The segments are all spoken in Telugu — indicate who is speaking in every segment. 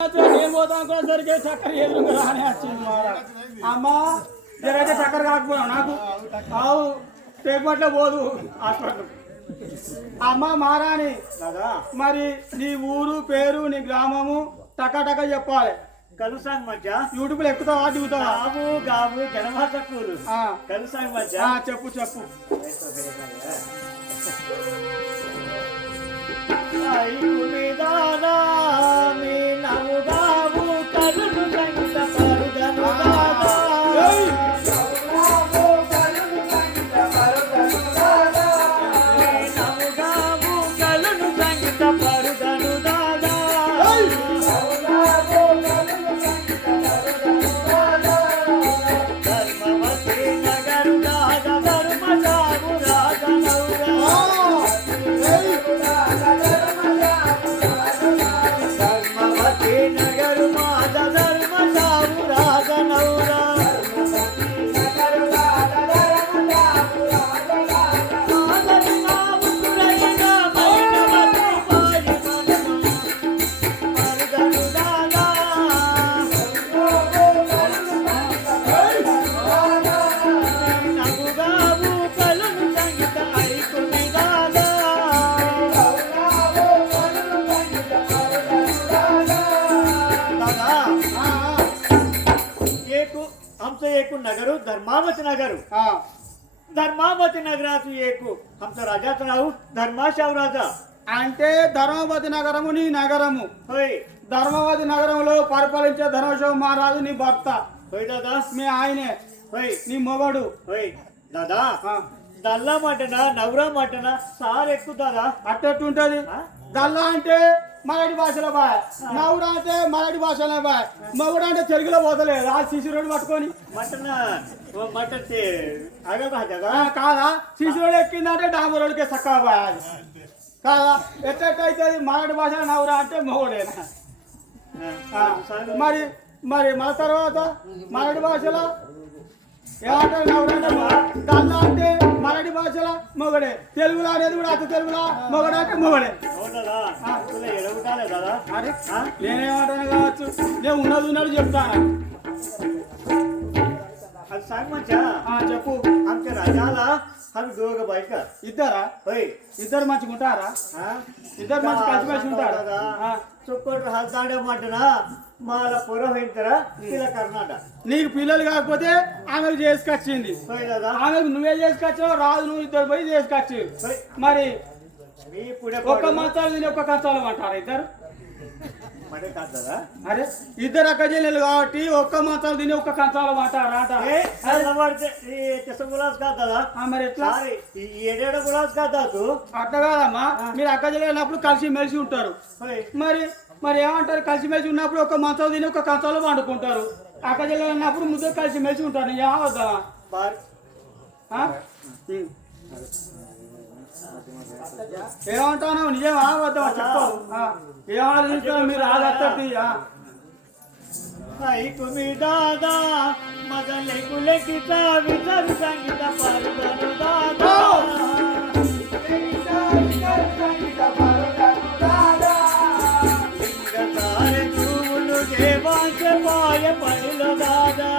Speaker 1: నేను పోతాను కూడా సరిగ్గా చక్కెర ఎదురుగా రాని వచ్చింది మారా. అమ్మా జరైతే చక్కెర కాకపోయినా నాకు. ఆవు పేపట్లో పోదు హాస్పిటల్. అమ్మ మారాని. మరి నీ ఊరు పేరు నీ గ్రామము టకా చెప్పాలి.
Speaker 2: కలుసాంగ్ మధ్య?
Speaker 1: యూట్యూబ్లో ఎక్కుతావా దిగుతావా?
Speaker 2: గావు జనభాష కూరు.
Speaker 1: ఆ,
Speaker 2: కలుసాంగ్ మధ్య?
Speaker 1: చెప్పు చెప్పు.
Speaker 2: ఐకు ఏకు నగరు ధర్మావతి నగరు. ధర్మావతి నగరాసు ఏకు. హంస రాజాతరావు ధర్మాశావు రాజా.
Speaker 1: అంటే ధర్మవతి నగరము నీ నగరము. ధర్మవతి నగరంలో పరిపాలించే ధర్మశివ మహారాజు నీ భర్త.
Speaker 2: దాదా.
Speaker 1: మీ ఆయనే. నీ మొగడు.
Speaker 2: దాదా. దల్లా మటనా నవరా మటనా? సార్ ఎక్కువ దాదా
Speaker 1: అట్టెట్టుంటది
Speaker 2: ఆ?
Speaker 1: గల్లా అంటే మరాఠీ భాషలో బాయ్. నవ్వుడు అంటే మరాఠీ భాషలో బాయ్. మొగుడు అంటే తెలుగులో పోతలేదు ఆ శిశురుడు పట్టుకొని.
Speaker 2: మటన్? మటన్ కదా?
Speaker 1: శిశురుడు ఎక్కిందంటే డాంబరోడికే చక్కగా బాయ్ అది. కాదా? ఎట్టయితే మరాఠీ భాషలో నవ్వురా అంటే మొగుడేనా? మరి మరి మన తర్వాత మరాఠీ భాషలో ఏమంటారు నవ్వుడంటే గల్లా అంటే మరాఠీ భాషలో మొగడే. తెలుగులో అనేది కూడా అతి తెలుగులో మొగడే అంటే మొగడే. అరే? నేనేమంటాను కావచ్చు? నేను ఉన్నది ఉన్నది చెప్తాను
Speaker 2: అది సాగు
Speaker 1: చెప్పు.
Speaker 2: అంక రాజాల? అవి దోగ బయట
Speaker 1: ఇద్దరా? ఇద్దరు మంచిగా ఉంటారా? ఇద్దరు మంచి కలిసిమెలిసి ఉంటారా. ఆ.
Speaker 2: చుక్కోటి హల్తాడే మటనా మాల పొర పోయింతరా ఇలా కర్ణాటక
Speaker 1: నీకు పిల్లలు కాకపోతే ఆమెకు చేసుకొచ్చింది. ఆమెకు నువ్వే చేసుకొచ్చావు రాదు నువ్వు ఇద్దరు పోయి చేసుకొచ్చి. మరి ఒక్క మంచాలు తిని ఒక్క కంచాలు అంటారా ఇద్దరు? అరే ఇద్దరు అక్క చెల్లెలు కాబట్టి ఒక్క మంచాలు తిని ఒక్క కంచాలు అంటారా మరి ఎట్లా? అట్లా కాదమ్మా మీరు అక్క చెల్లెలు కలిసి మెలిసి ఉంటారు. మరి? మరి ఏమంటారు కలిసిమెలిసి ఉన్నప్పుడు ఒక మంచం తిని ఒక కంచంలో వండుకుంటారు. అక్క చెల్లెలు ఉన్నప్పుడు ముద్ద కలిసిమెలిసి ఉంటారు నేను ఏమవుతావా
Speaker 2: బార్
Speaker 1: ఏమంటాను నిజం ఆవద్దామా చెప్పవు ఏం మీరు ఆదత్తది
Speaker 2: ఐకు మీ దాదా మదలే కులకిత విచరు సంగీత పరుగను దాదా. లింగతార చూలు దేవాంశ పాయ పడిలో దాదా.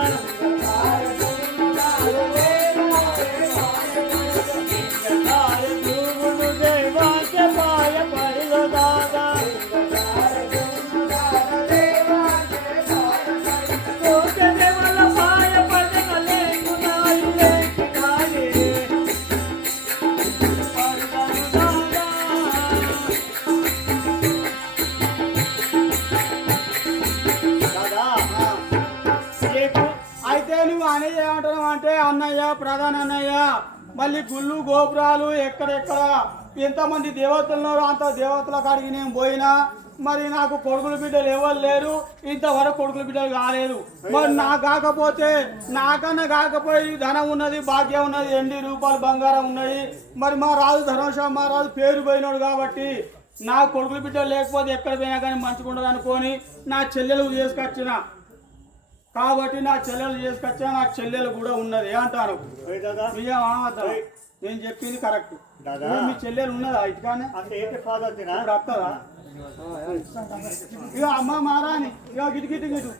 Speaker 1: అంటే అన్నయ్య ప్రధాన అన్నయ్య. మళ్ళీ గుళ్ళు గోపురాలు ఎక్కడెక్కడ? ఎంతమంది దేవతలున్నారు అంత దేవతల కాడికి నేను పోయినా. మరి నాకు కొడుకుల బిడ్డలు ఎవరు లేరు? ఇంతవరకు కొడుకుల బిడ్డలు కాలేదు. మరి నాకు కాకపోతే నాకన్నా కాకపోయి ధనం ఉన్నది భాగ్యం ఉన్నది ఎన్ని రూపాయలు బంగారం ఉన్నాయి మరి మా రాజు ధర్మశాల మహారాజు పేరు పోయినాడు కాబట్టి నా కొడుకుల బిడ్డలు లేకపోతే ఎక్కడ పోయినా కానీ మంచిగా ఉండదు అనుకొని నా చెల్లెలు చేసుకొచ్చిన. కాబట్టి నా చెల్లెలు చేసుకొచ్చా? నా చెల్లెలు కూడా ఉన్నది ఆమద్దాం నేను చెప్పింది కరెక్ట్. మీ చెల్లెలు ఉన్నదా ఇటుకానే? వస్తుందా ఇక అమ్మ మారాని ఇక గిటు గిటు గిటు.